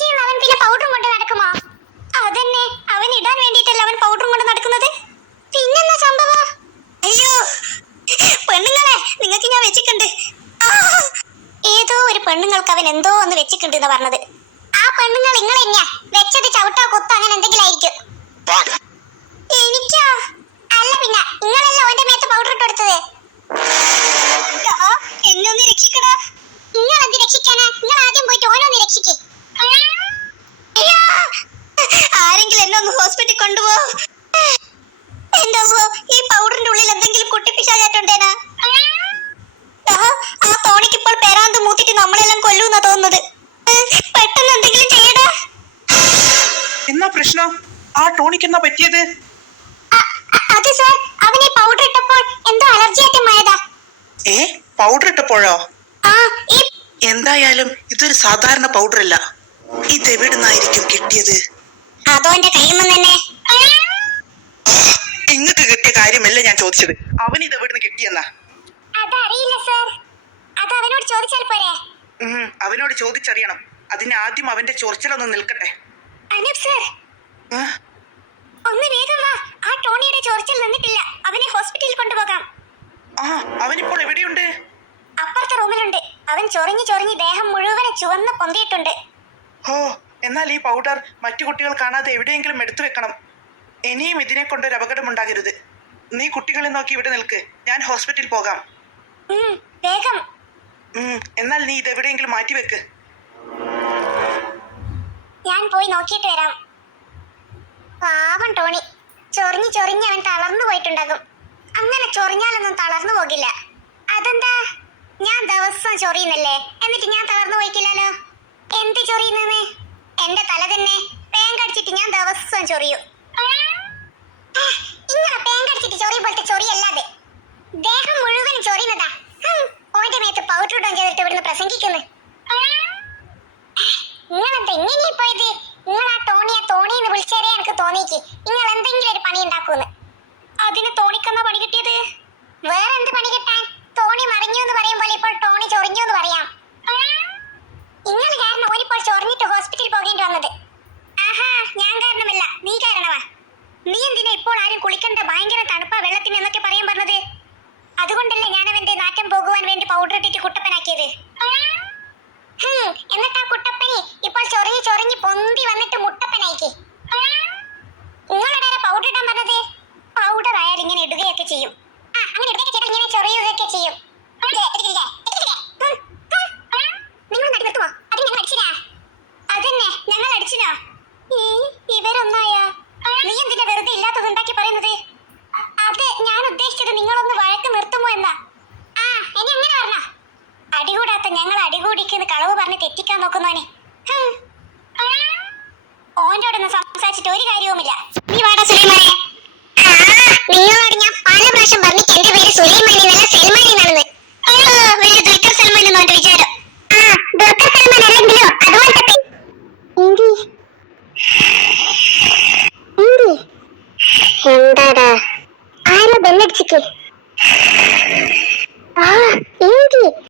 ചെയ്യുന്നു? അവൻ പിന്നെ പൗഡറും കൊണ്ട് നടക്കുമോ? അതന്നെ, അവൻ ഇടാൻ വേണ്ടിയിട്ടല്ല അവൻ പൗഡറും കൊണ്ട് നടക്കുന്നത്. പിന്നെന്താ സംഭവം? അയ്യോ പെണ്ണുങ്ങളെ, നിങ്ങൾക്ക് ഞാൻ വെച്ചിട്ടുണ്ട്. ഏതോ ഒരു പെണ്ണുങ്ങൾക്ക് അവൻ എന്തോ ഒന്ന് വെച്ചിട്ടുണ്ട് എന്ന് പറഞ്ഞത്. ആ പെണ്ണുങ്ങൾ നിങ്ങൾ തന്നെയാ വെച്ചത്. ചവിട്ടോ കുത്തോ അങ്ങനെ എന്തെങ്കിലും ആയിരിക്കും. എനിക്കോ? അല്ല പിന്നെ നിങ്ങളല്ല ഓന്റെ മേത്ത് പൗഡർ ഇട്ട് കൊടുത്തത്. എന്നെ ഒന്ന് രക്ഷിക്കടാ. നിങ്ങൾ എന്ത് രക്ഷിക്കാനാ? നിങ്ങൾ ആദ്യം പോയിട്ട് ഓനൊന്ന് രക്ഷിക്കേ. ആരെങ്കിലും എന്നെ ഒന്ന് ഹോസ്പിറ്റലിൽ കൊണ്ടുപോ. എന്തോ ഈ പൗഡറിന്റെ ഉള്ളിൽ എന്തെങ്കിലും കുട്ടിപ്പിശാചായിട്ടുണ്ടേനാ? ആ തോണിക്ക് ഇപ്പോൾ പേരാന്ത് മൂത്തിട്ട് നമ്മളെല്ലാം കൊല്ലൂന്നാ തോന്നുന്നത്. പെട്ടെന്ന് എന്തെങ്കിലും ചെയ്യടാ. എന്നാ പ്രശ്നം? ആ ടോണിക്ക് എന്നാ പറ്റിയത്? അത് സാർ, അവനെ പൗഡർ ഇട്ടപ്പോൾ എന്തോ അലർജി ആയിട്ട് മായതാ. പൗഡർ ഇട്ടപ്പോഴോ? എന്തായാലും ഇതൊരു സാധാരണ പൗഡർ അല്ല. ഇതെവിടുന്നായിരിക്കും കിട്ടിയത്? അതോ എന്റെ കയ്യിൽ നിന്ന് തന്നെ. ഇങ്ങക്ക് കിട്ടിയ കാര്യമല്ല ഞാൻ ചോദിച്ചത്. അവൻ ഇത് എവിടുന്ന് കിട്ടിയെന്നാ? അതറിയില്ല സാർ, അത് അവനോട് ചോദിച്ചാൽ പോരെ? അവനോട് ചോദിച്ചറിയണം. അതിന് ആദ്യം അവന്റെ ചൊറിച്ചിലൊന്ന് നിൽക്കട്ടെ. അനൂപ് സാർ, ഒന്ന് വേഗം വാ. ആ ടോണിയുടെ ചൊറിച്ചിൽ നിന്നിട്ടില്ല. അവനെ ഹോസ്പിറ്റലിൽ കൊണ്ടുപോകാം. അവനിപ്പോൾ എവിടെയുണ്ട്? അപ്പുറത്തെ റൂമിലുണ്ട്. അവൻ ചൊറിഞ്ഞു ചൊറിഞ്ഞ് ദേഹം മുഴുവൻ ചുവന്ന് പൊന്തിയിട്ടുണ്ട്. എന്നാൽ ഈ പൗഡർ മറ്റു കുട്ടികൾ കാണാതെ എവിടെയെങ്കിലും എടുത്തു വെക്കണം. ഇനിയും ഇതിനെ കൊണ്ടൊരു അപകടം ഉണ്ടാകരുത്. നീ കുട്ടികളെ നോക്കി ഇവിടെ നിൽക്ക്, ഞാൻ ഹോസ്പിറ്റലിൽ പോകാം. വേഗം. എന്നാൽ നീ ഇത് എവിടെയെങ്കിലും മാറ്റിവെക്ക്. ഞാൻ പോയി നോക്കിയിട്ട് വരാം. പാവം ടോണി, ചൊറിഞ്ഞ് ചൊറിഞ്ഞ് അവൻ തളർന്നു പോയിട്ടുണ്ടാകും. അങ്ങനെ ചൊറിഞ്ഞാലൊന്നും തളർന്നു പോകില്ല. അതെന്താ? ഞാൻ ദിവസം ചൊറിയുന്നല്ലേ, എന്നിട്ട് ഞാൻ തളർന്നു പോയിക്കില്ലല്ലോ. എന്ത് ചൊറിയുന്നെന്ന്? എന്റെ തല തന്നെ പേൻ കടിച്ചിട്ട് ഞാൻ ദിവസം ചൊറിയും. ഇങ്ങനെ പേൻ കടിച്ചിട്ട് ചൊറിയുമ്പോഴത്തെ ചൊറിയല്ലാതെ ദേഹം മുഴുവൻ ചൊറിയുന്നതാ. ഓന്റെ മേത്ത് പൗഡർ ഇടാൻ ചെയ്തിട്ട് ഇവിടുന്ന് പ്രസംഗിക്കുന്നു. നിങ്ങളെന്താ ഇങ്ങനെ പോയത്? നിങ്ങൾ ആ തോണിന്ന് വിളിച്ചേരേ എനിക്ക് തോന്നിക്ക് നിങ്ങൾ എന്തെങ്കിലും ഒരു പണി ഉണ്ടാക്കൂന്ന്. അതിന് തോണിക്കെന്നാ പണി കിട്ടിയത്? വേറെ എന്ത് പണി കിട്ടാൻ? തോണി മറിഞ്ഞു എന്ന് പറയുമ്പോൾ ഇപ്പോൾ ടോണി ചൊറിഞ്ഞു എന്ന് പറയാം. നിങ്ങൾ കാരണം ഓനിപ്പോൾ ചൊറിഞ്ഞിട്ട് ഹോസ്പിറ്റലിൽ പോകേണ്ടി വന്നത്. ഞാൻ കാരണമല്ല, നീ കാരണമാ. നീ എന്തിനാ ഇപ്പോൾ ആരും കുളിക്കണ്ട, ഭയങ്കര തണുപ്പാ വെള്ളത്തിന് എന്നൊക്കെ പറയാൻ പറഞ്ഞത്? അതുകൊണ്ടല്ലേ ഞാൻ അവന്റെ നാറ്റം പോകുവാൻ വേണ്ടി പൗഡർ ഇട്ടിട്ട് കുട്ടപ്പനാക്കിയത്. എന്നിട്ട് ആ കുട്ടപ്പനെ ഇപ്പോൾ ചൊറിഞ്ഞ് ചൊറിഞ്ഞ് പൊന്തി വന്നിട്ട് മുട്ടപ്പനായിക്ക്. നിങ്ങളുടെ പൗഡർ ഇടാൻ പറഞ്ഞത്? പൗഡർ ആയാൽ ഇങ്ങനെ ഇടുകയൊക്കെ ചെയ്യും. അങ്ങനെ ഇടുകയൊക്കെ ചെയ്താൽ ഇങ്ങനെ ചൊറിയുകയൊക്കെ ചെയ്യും. നിങ്ങൾ നടി നിർത്തുമോ? അത് ഞങ്ങൾ അടിച്ചിനാ. അതന്നെ, ഞങ്ങൾ അടിച്ചിനാ. ഇവരൊന്നായ നീ എന്തിനാ വെറുതെ ഇല്ലാത്തത് ഉണ്ടാക്കി പറയുന്നത്? അത് ഞാൻ ഉദ്ദേശിച്ചത് നിങ്ങളൊന്ന് വഴക്ക് നിർത്തുമോ എന്നാ. ഇനി അങ്ങനെ പറഞ്ഞ അടികൂടാത്ത ഞങ്ങൾ അടികൂടിക്കുന്ന കളവ് പറഞ്ഞ് തെറ്റിക്കാൻ നോക്കുന്നവനെ. ഓൻ്റോടൊന്നും സംസാരിച്ചിട്ട് ഒരു കാര്യവുമില്ല. നീ വാടാ സുലൈമാനെ. നിങ്ങളോട് ഞാൻ പല പ്രാവശ്യം പറഞ്ഞിട്ട് എന്റെ പേര് സുലൈമാനി എന്നല്ല സൽമാനി എന്നാണെന്ന്. വലിയ ദുൽഖർ സൽമാൻ എന്നോ വിചാരിച്ചു.